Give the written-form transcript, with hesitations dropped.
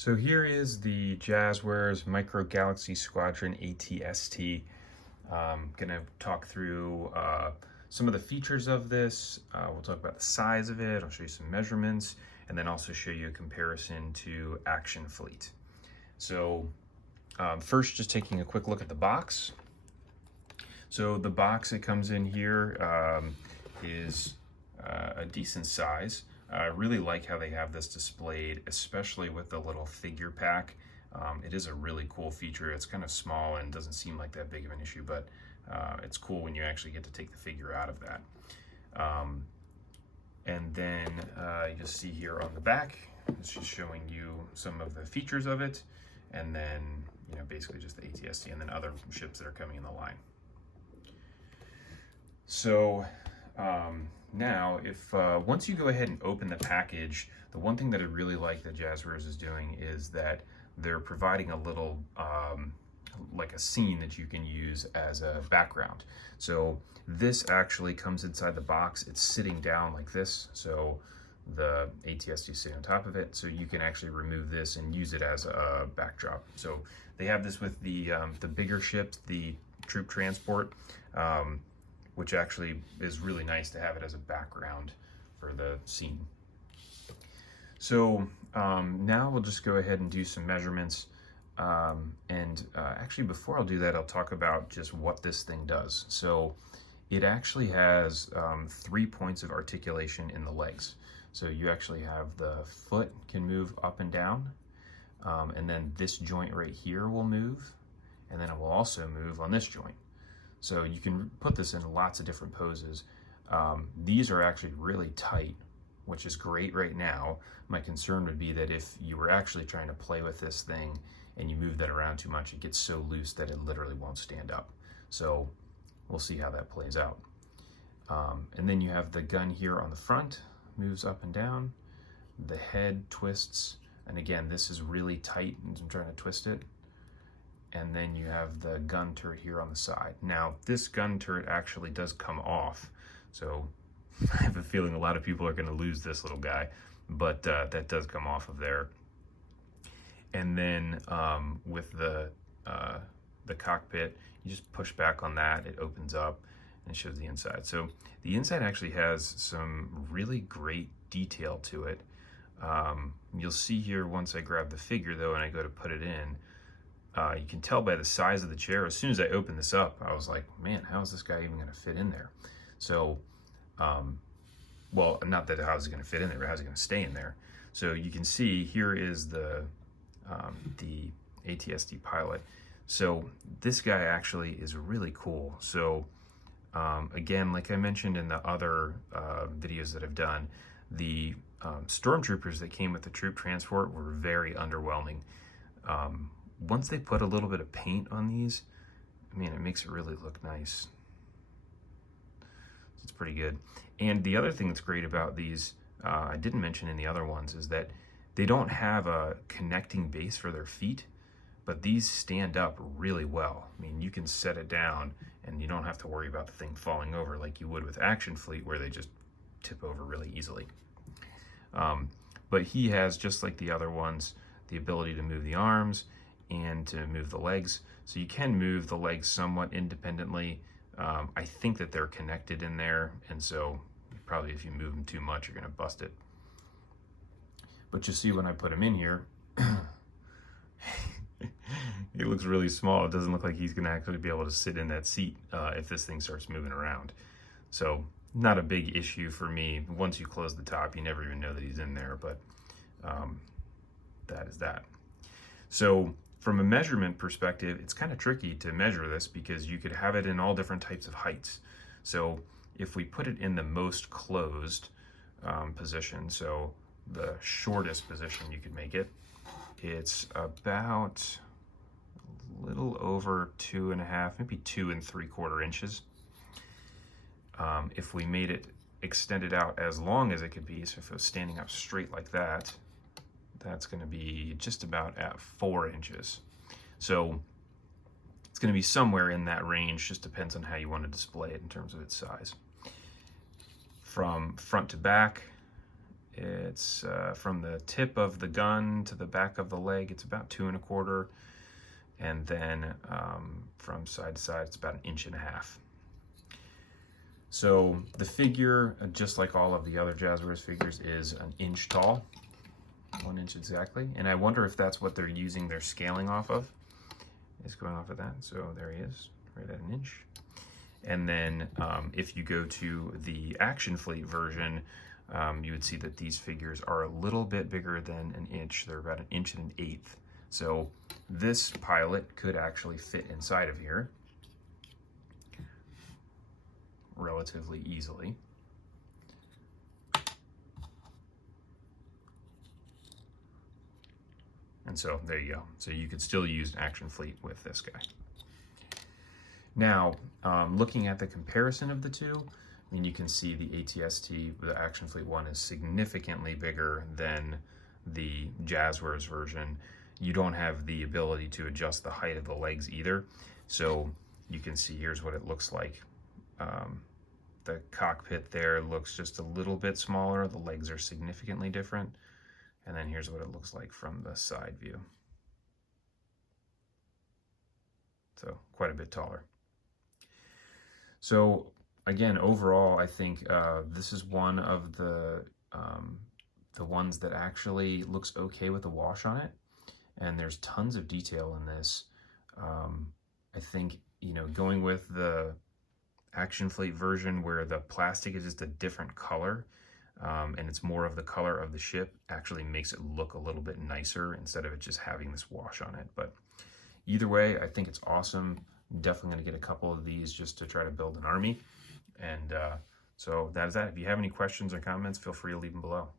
So here is the Jazwares Micro Galaxy Squadron ATST. Gonna talk through some of the features of this. We'll talk about the size of it. I'll show you some measurements, and then also show you a comparison to Action Fleet. So first, just taking a quick look at the box. So the box it comes in here is a decent size. I really like how they have this displayed, especially with the little figure pack. It is a really cool feature. It's kind of small and doesn't seem like that big of an issue, but it's cool when you actually get to take the figure out of that. And then you'll see here on the back, it's just showing you some of the features of it, and then basically just the ATST and then other ships that are coming in the line. So now, if once you go ahead and open the package, the one thing that I really like that Jazwares is doing is that they're providing a little like a scene that you can use as a background. So this actually comes inside the box. It's sitting down like this, so the ATST is sitting on top of it, so you can actually remove this and use it as a backdrop. So they have this with the bigger ships, the troop transport, which actually is really nice to have it as a background for the scene. So now we'll just go ahead and do some measurements. Actually, before I'll do that, I'll talk about just what this thing does. So it actually has 3 points of articulation in the legs. So you actually have the foot can move up and down, and then this joint right here will move, and then it will also move on this joint. So you can put this in lots of different poses. These are actually really tight, which is great right now. My concern would be that if you were actually trying to play with this thing and you move that around too much, it gets so loose that it literally won't stand up. So we'll see how that plays out. And then you have the gun here on the front, moves up and down. The head twists, and again, this is really tight, and I'm trying to twist it. And then you have the gun turret here on the side. Now, this gun turret actually does come off, so I have a feeling a lot of people are going to lose this little guy, but that does come off of there. And then with the cockpit, you just push back on that, it opens up and shows the inside. So the inside actually has some really great detail to it. You'll see here once I grab the figure though and I go to put it in, you can tell by the size of the chair. As soon as I opened this up, I was like, man, how is this guy even going to fit in there? So, well, not that how is it going to fit in there, but how's it going to stay in there? So you can see here is the ATST pilot. So this guy actually is really cool. So again, like I mentioned in the other videos that I've done, the stormtroopers that came with the troop transport were very underwhelming. Once they put a little bit of paint on these, I mean, it makes it really look nice. It's pretty good. And the other thing that's great about these, I didn't mention in the other ones, is that they don't have a connecting base for their feet, but these stand up really well. I mean, you can set it down and you don't have to worry about the thing falling over like you would with Action Fleet, where they just tip over really easily. But he has, just like the other ones, the ability to move the arms and to move the legs. So you can move the legs somewhat independently. I think that they're connected in there, and so probably if you move them too much, you're gonna bust it. But you see when I put him in here, he looks really small. It doesn't look like he's gonna actually be able to sit in that seat if this thing starts moving around. So not a big issue for me. Once you close the top, you never even know that he's in there, but that is that. So from a measurement perspective, it's kind of tricky to measure this because you could have it in all different types of heights. So if we put it in the most closed position, so the shortest position you could make it, it's about a little over 2.5, maybe 2 3/4 inches. If we made it extended out as long as it could be, so if it was standing up straight like that, that's going to be just about at 4 inches. So it's going to be somewhere in that range, just depends on how you want to display it in terms of its size. From front to back, It's from the tip of the gun to the back of the leg, it's about 2 1/4. And then from side to side, it's about 1.5 inches. So the figure, just like all of the other Jazwares figures, is 1 inch tall, 1 inch exactly. And I wonder if that's what they're using their scaling off of. It's going off of that. So there he is, right at 1 inch. And then if you go to the Action Fleet version, you would see that these figures are a little bit bigger than 1 inch. They're about 1 1/8 inches. So this pilot could actually fit inside of here relatively easily. And so there you go. So you could still use Action Fleet with this guy. Now, looking at the comparison of the two, I mean, you can see the ATST, the Action Fleet one, is significantly bigger than the Jazwares version. You don't have the ability to adjust the height of the legs either. So you can see here's what it looks like. The cockpit there looks just a little bit smaller. The legs are significantly different. And then here's what it looks like from the side view. So quite a bit taller. So again, overall, I think this is one of the ones that actually looks okay with the wash on it. And there's tons of detail in this. I think, you know, going with the Action Fleet version where the plastic is just a different color, and it's more of the color of the ship, actually makes it look a little bit nicer instead of it just having this wash on it. But either way, I think it's awesome. I'm definitely going to get a couple of these just to try to build an army. And so that is that. If you have any questions or comments, feel free to leave them below.